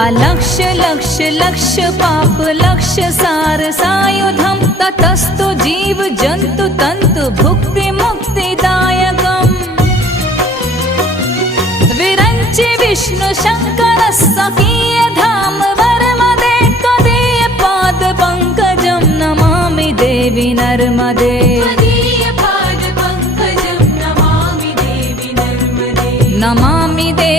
अलक्ष लक्ष लक्ष पाप लक्ष सार सायुधम ततस्तु जीव जंतु तंतु भुक्ति मुक्तिदायकम् विरंचि विष्णु शंकर सखीय धाम वर्मदे त्वदीय पाद पंकजं नमामि देवी नर्मदे नमामि देवी